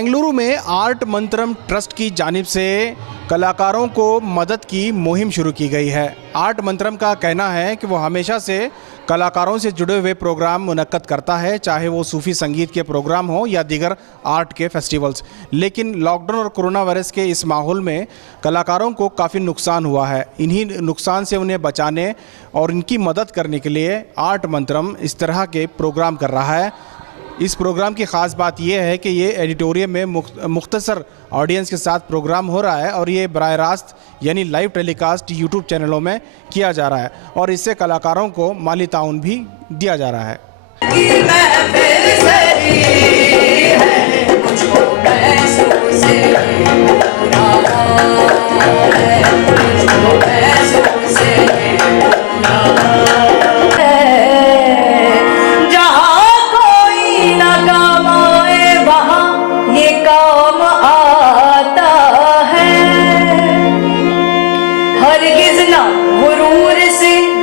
बेंगलुरु में art मंत्रम trust की जानिब से कलाकारों को मदद की मुहिम शुरू की गई है। आर्ट मंत्रम का कहना है कि वो हमेशा से कलाकारों से जुड़े हुए प्रोग्राम मुनक्कद करता है, चाहे वो सूफ़ी संगीत के प्रोग्राम हो या दीगर आर्ट के फेस्टिवल्स। लेकिन लॉकडाउन और कोरोना वायरस के इस माहौल में कलाकारों को काफ़ी नुकसान हुआ है। इन्हीं नुकसान से उन्हें बचाने और इनकी मदद करने के लिए आर्ट मंत्रम इस तरह के प्रोग्राम कर रहा है। इस प्रोग्राम की ख़ास बात यह है कि ये एडिटोरियम में मुख्तसर ऑडियंस के साथ प्रोग्राम हो रहा है और ये बराह रास्त यानी लाइव टेलीकास्ट यूट्यूब चैनलों में किया जा रहा है और इससे कलाकारों को माली ताउन भी दिया जा रहा है।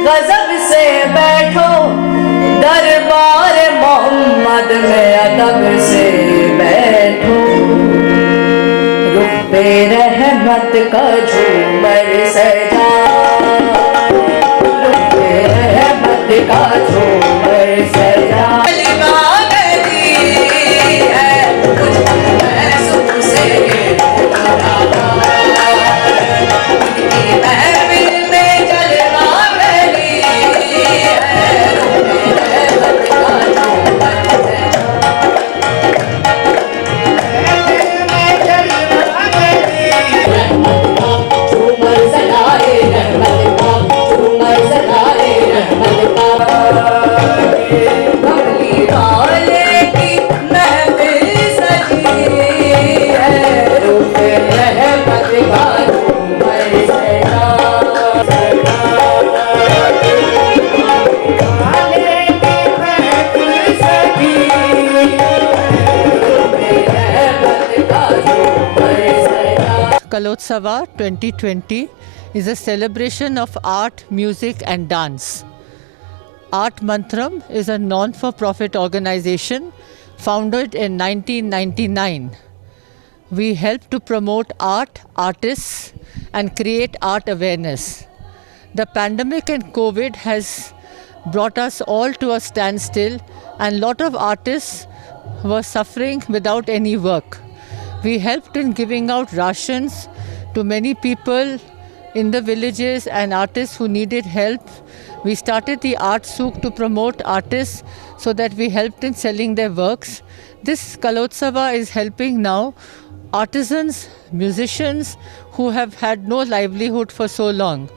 गजब से बैठो दरबार मोहम्मद में अदब से बैठो, रुख पे रहमत का झूमर सजा, रुख पे रहमत का झूमर सजा। Kalotsava 2020 is a celebration of art, music and dance. Art Mantram is a non-for-profit organization founded in 1999. We help to promote art, artists and create art awareness. The pandemic and COVID has brought us all to a standstill and a lot of artists were suffering without any work. We helped in giving out rations to many people in the villages and artists who needed help. We started the art souk to promote artists so that we helped in selling their works. This Kalotsava is helping now artisans, musicians who have had no livelihood for so long.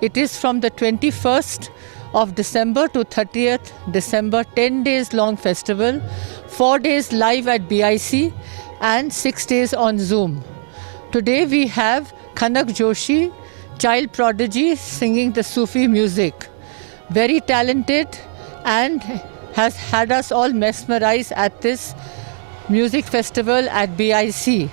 It is from the 21st of December to 30th December, 10 days long festival, 4 days live at BIC and 6 days on Zoom. Today we have Khanak Joshi, child prodigy, singing the Sufi music. Very talented and has had us all mesmerized at this music festival at BIC.